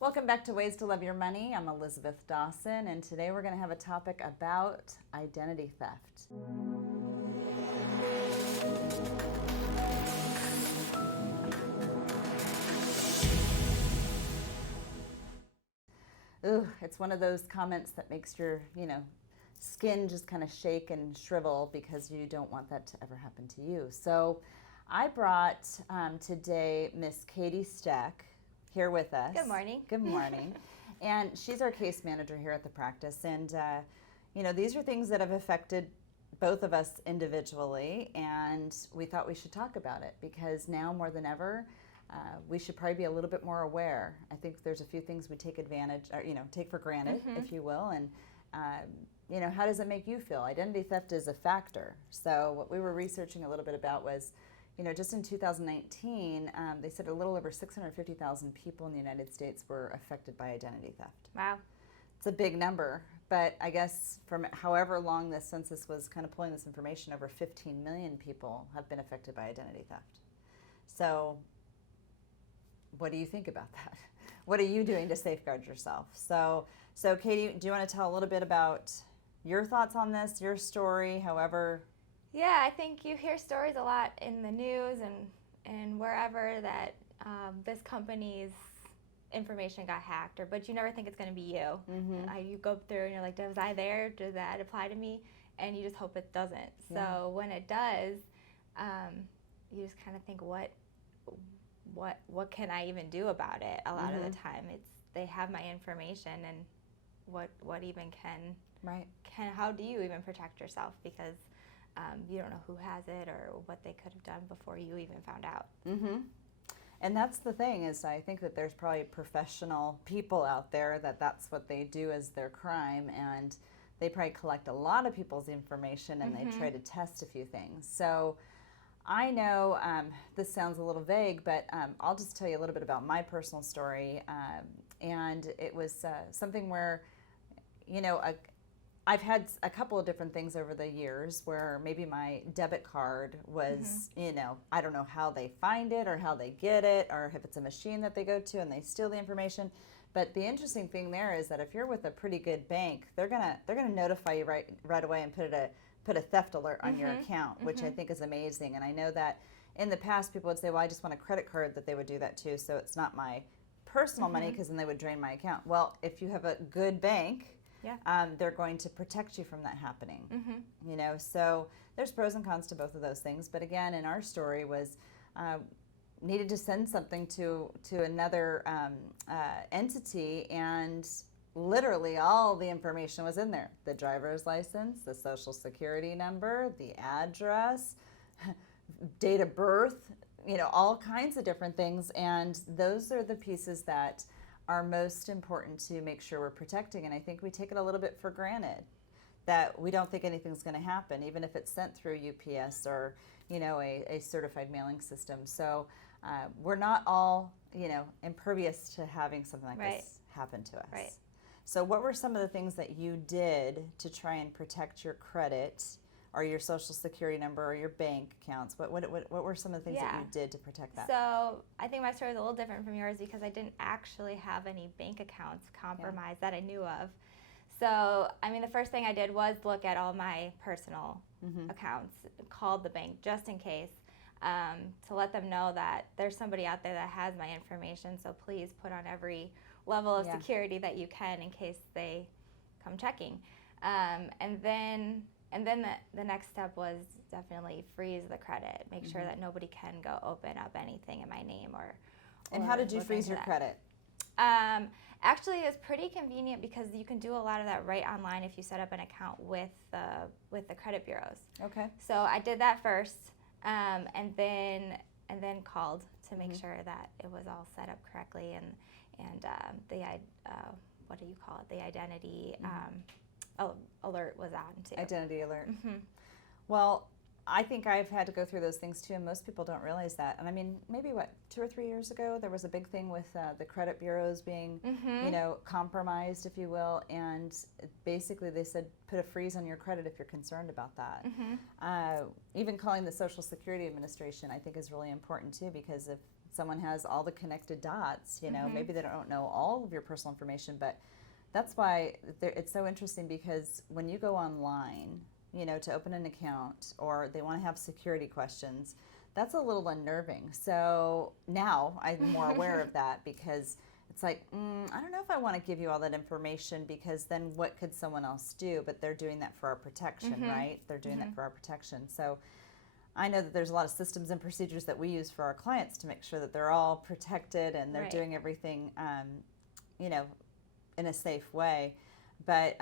Welcome back to Ways to Love Your Money. I'm Elisabeth Dawson, and today we're going to have a topic about identity theft. Ooh, it's one of those comments that makes your, skin just kind of shake and shrivel because you don't want that to ever happen to you. So I brought today Miss Katie Steck here with us. Good morning. Good morning. And she's our case manager here at the practice. And, these are things that have affected both of us individually. And we thought we should talk about it because now more than ever, we should probably be a little bit more aware. I think there's a few things we take advantage, or, take for granted, if you will. And, how does it make you feel? Identity theft is a factor. So what we were researching a little bit about was, just in 2019, they said a little over 650,000 people in the United States were affected by identity theft. Wow. It's a big number, but I guess from however long this census was kind of pulling this information, over 15 million people have been affected by identity theft. So what do you think about that? What are you doing to safeguard yourself? So Katie, do you want to tell a little bit about your thoughts on this, your story, however? Yeah, I think you hear stories a lot in the news and wherever that this company's information got hacked, but you never think it's going to be you. Mm-hmm. You go through and you're like, was I there? Does that apply to me? And you just hope it doesn't. Yeah. So when it does, you just kind of think, what can I even do about it? A lot of the time, they have my information, and what even how do you even protect yourself? Because you don't know who has it or what they could have done before you even found out. Mm-hmm. And that's the thing, is I think that there's probably professional people out there that's what they do as their crime, and they probably collect a lot of people's information and they try to test a few things. So I know this sounds a little vague, but I'll just tell you a little bit about my personal story. And it was something where, I've had a couple of different things over the years where maybe my debit card was, I don't know how they find it or how they get it, or if it's a machine that they go to and they steal the information. But the interesting thing there is that if you're with a pretty good bank, they're gonna notify you right away and put a theft alert on your account, which I think is amazing. And I know that in the past people would say, well, I just want a credit card, that they would do that too, so it's not my personal money, because then they would drain my account. Well, if you have a good bank, they're going to protect you from that happening. So there's pros and cons to both of those things. But again, in our story was needed to send something to another entity, and literally all the information was in there: the driver's license, the social security number, the address, date of birth, all kinds of different things. And those are the pieces that are most important to make sure we're protecting. And I think we take it a little bit for granted that we don't think anything's going to happen, even if it's sent through UPS or, a certified mailing system. So we're not all, impervious to having something like this happen to us. Right. So what were some of the things that you did to try and protect your credit or your social security number or your bank accounts? What were some of the things that you did to protect that? So I think my story is a little different from yours because I didn't actually have any bank accounts compromised that I knew of. So, the first thing I did was look at all my personal accounts, called the bank just in case, to let them know that there's somebody out there that has my information. So please put on every level of security that you can in case they come checking. And then the next step was definitely freeze the credit. Make sure that nobody can go open up anything in my name or And how did you freeze your credit? Actually, it was pretty convenient because you can do a lot of that right online if you set up an account with the credit bureaus. Okay. So I did that first, and then called to make sure that it was all set up correctly, and the what do you call it? The identity alert was on too. Identity alert. Well, I think I've had to go through those things too, and most people don't realize that. And maybe 2 or 3 years ago, there was a big thing with the credit bureaus being, compromised, if you will. And basically, they said put a freeze on your credit if you're concerned about that. Even calling the Social Security Administration, I think, is really important too, because if someone has all the connected dots, maybe they don't know all of your personal information, but that's why it's so interesting, because when you go online, to open an account, or they want to have security questions, that's a little unnerving. So now I'm more aware of that, because it's like, I don't know if I want to give you all that information, because then what could someone else do? But they're doing that for our protection, right? They're doing that for our protection. So I know that there's a lot of systems and procedures that we use for our clients to make sure that they're all protected and they're doing everything, in a safe way. But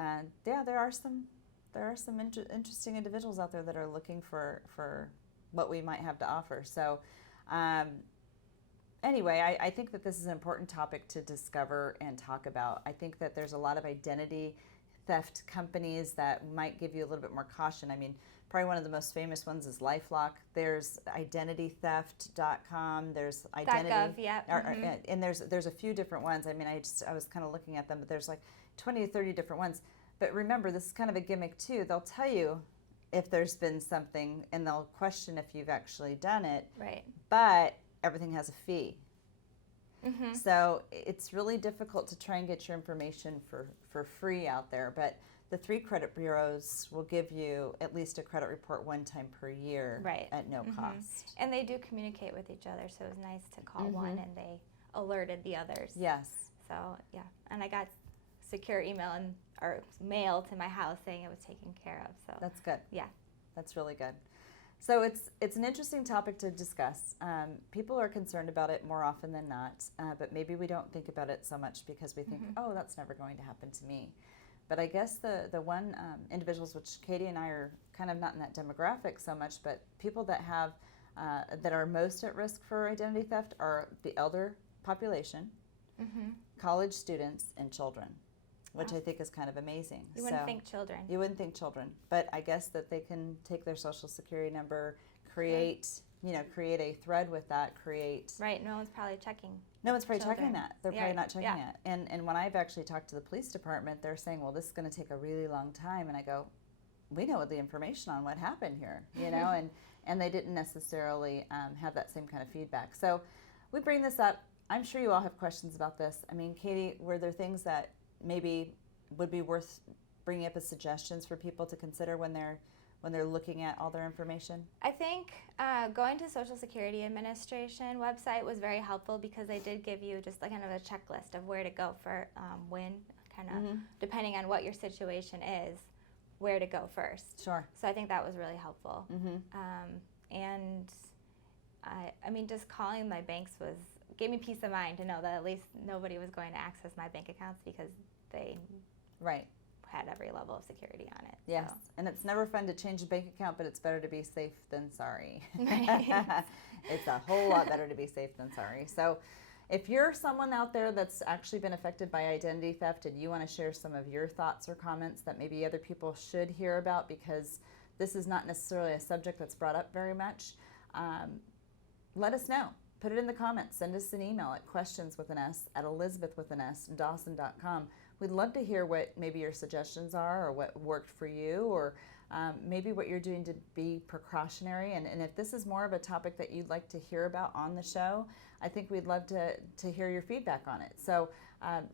there are some interesting individuals out there that are looking for what we might have to offer. So anyway, I think that this is an important topic to discover and talk about. I think that there's a lot of identity theft companies that might give you a little bit more caution. I mean, probably one of the most famous ones is LifeLock. There's identitytheft.com. There's identity. .gov, and there's a few different ones. I mean, I was kind of looking at them, but there's like 20 to 30 different ones. But remember, this is kind of a gimmick too. They'll tell you if there's been something, and they'll question if you've actually done it. Right. But everything has a fee. So it's really difficult to try and get your information for free out there. But the 3 credit bureaus will give you at least a credit report one time per year at no cost. And they do communicate with each other, so it was nice to call one and they alerted the others. Yes. So, yeah. And I got secure email or mail to my house saying it was taken care of. So that's good. Yeah. That's really good. So it's an interesting topic to discuss. People are concerned about it more often than not, but maybe we don't think about it so much because we think, oh, that's never going to happen to me. But I guess the one individuals, which Katie and I are kind of not in that demographic so much, but people that have that are most at risk for identity theft are the elder population, college students, and children, which I think is kind of amazing. You wouldn't think children. You wouldn't think children, but I guess that they can take their social security number, create a thread with that, Right, no one's probably checking. No one's probably checking that. They're probably not checking Yeah. it. And when I've actually talked to the police department, they're saying, well, this is going to take a really long time. And I go, we know the information on what happened here, and they didn't necessarily have that same kind of feedback. So we bring this up. I'm sure you all have questions about this. I mean, Katie, were there things that maybe would be worth bringing up as suggestions for people to consider when they're looking at all their information? I think going to Social Security Administration website was very helpful because they did give you just like kind of a checklist of where to go for when, kind of depending on what your situation is, where to go first. Sure. So I think that was really helpful. And I mean, just calling my banks gave me peace of mind to know that at least nobody was going to access my bank accounts because they had every level of security on it. Yes, so. And it's never fun to change a bank account, but it's better to be safe than sorry. Right. It's a whole lot better to be safe than sorry. So if you're someone out there that's actually been affected by identity theft and you want to share some of your thoughts or comments that maybe other people should hear about, because this is not necessarily a subject that's brought up very much, let us know. Put it in the comments. Send us an email at questions@Elisabeth.Dawson.com. We'd love to hear what maybe your suggestions are, or what worked for you, or maybe what you're doing to be precautionary. And if this is more of a topic that you'd like to hear about on the show, I think we'd love to hear your feedback on it. So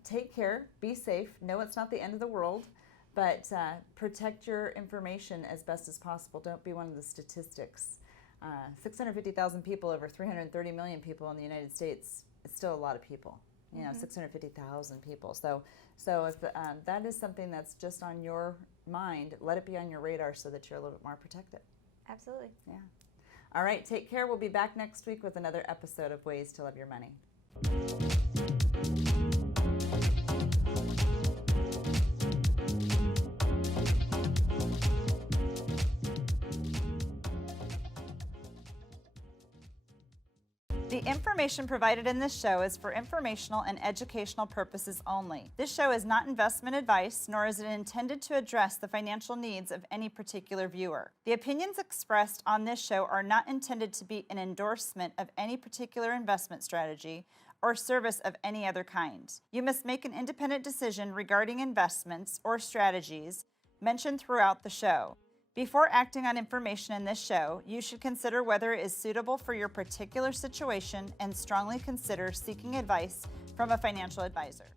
take care, be safe. No, it's not the end of the world, but protect your information as best as possible. Don't be one of the statistics. 650,000 people over 330 million people in the United States, it's still a lot of people. 650,000 people. So if that is something that's just on your mind, let it be on your radar so that you're a little bit more protected. Absolutely. Yeah. All right, take care. We'll be back next week with another episode of Ways to Love Your Money. The information provided in this show is for informational and educational purposes only. This show is not investment advice, nor is it intended to address the financial needs of any particular viewer. The opinions expressed on this show are not intended to be an endorsement of any particular investment strategy or service of any other kind. You must make an independent decision regarding investments or strategies mentioned throughout the show. Before acting on information in this show, you should consider whether it is suitable for your particular situation and strongly consider seeking advice from a financial advisor.